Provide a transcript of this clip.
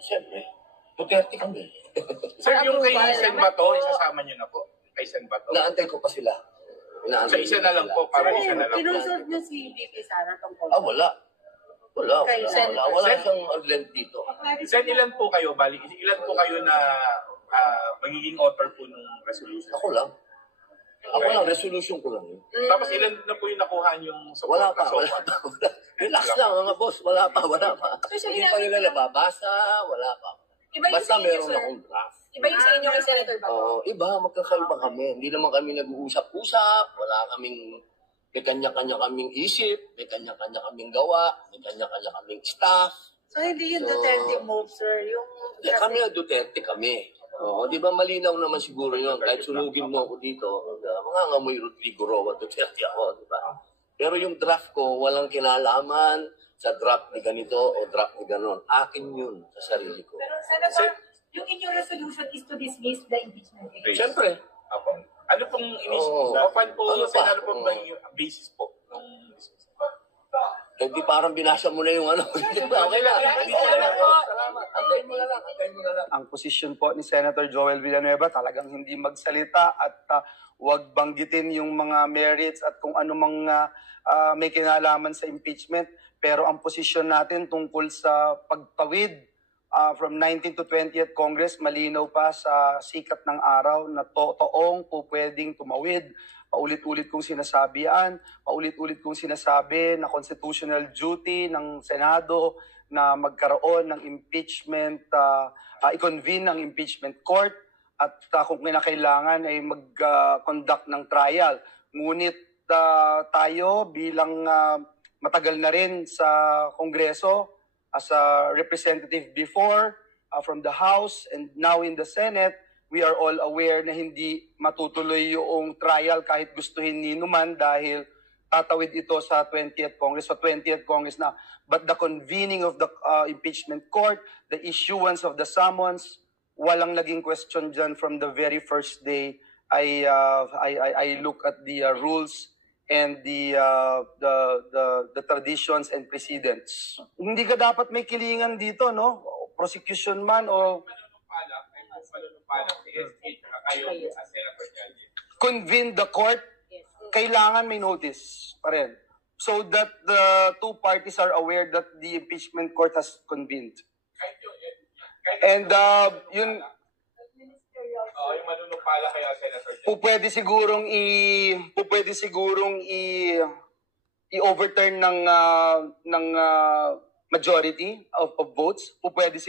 Siyempre. Duterte kami. Sir, yung kay Sen Bato, isasama niyo na po. Kay Sen Bato. Naantay ko pa sila. Sa isa na lang po, para isa na lang po. Kinusot niyo si VP Sara tungkol. Wala. Wala siyang agent dito. Sen, ilan po kayo, ilan po kayo na magiging author po ng resolution? Ako lang, resolution ko lang yun. Tapos ilan na po yung nakuha yung support? Wala pa. Relax lang mga boss, wala pa. Hindi pa nila nababasa, wala pa. Basta meron akong draft. Iba yung sa inyo kay Senator Bato? Iba, magkakalba kami. Hindi naman kami nag-uusap-usap, wala kaming, may kanya-kanya kaming isip, may kanya-kanya kaming gawa, may kanya-kanya kaming staff. So hindi yung Duterte move, sir? Kami ang Duterte kami. Di ba malinaw naman siguro yun, kahit sunugin mo ako dito, mga ngamoy Rodrigo Roa, Duterte ako, di ba? Pero yung draft ko, walang kinalaman sa draft ni ganito o draft ni ganon. Akin yun sa sarili ko. Pero Senator, yung inyong resolution is to dismiss the impeachment case? Siyempre. Ano pong ano pong basis po? Hindi parang binasa mo na yung ano. Okay lang. Salamat. Antayin mo na lang. Ang posisyon po ni Senator Joel Villanueva talagang hindi magsalita at huwag banggitin yung mga merits at kung ano mga may kinalaman sa impeachment. Pero ang posisyon natin tungkol sa pagtawid from 19th to 20th Congress, malinaw pa sa sikat ng araw na toong po pwedeng tumawid. Paulit-ulit kong sinasabi yan, paulit-ulit kong sinasabi na constitutional duty ng Senado na magkaroon ng impeachment, i-convene ng impeachment court at kung kinakailangan ay mag-conduct ng trial. Ngunit tayo bilang matagal na rin sa Kongreso, as a representative before from the House and now in the Senate, we are all aware na hindi matutuloy yung trial kahit gustuhin ni Numan dahil tatawid ito sa 20th Congress, sa 20th Congress na. But the convening of the impeachment court, the issuance of the summons, walang naging question dyan from the very first day. I look at the rules and the traditions and precedents. Hindi ka dapat may kilingan dito, no? Prosecution man o convene the court, kailangan may notice pa rin. So that the two parties are aware that the impeachment court has convened. And yun, yung manunupala kaya Senator pwede sigurong i-overturn ng majority of votes. Pwede sigurong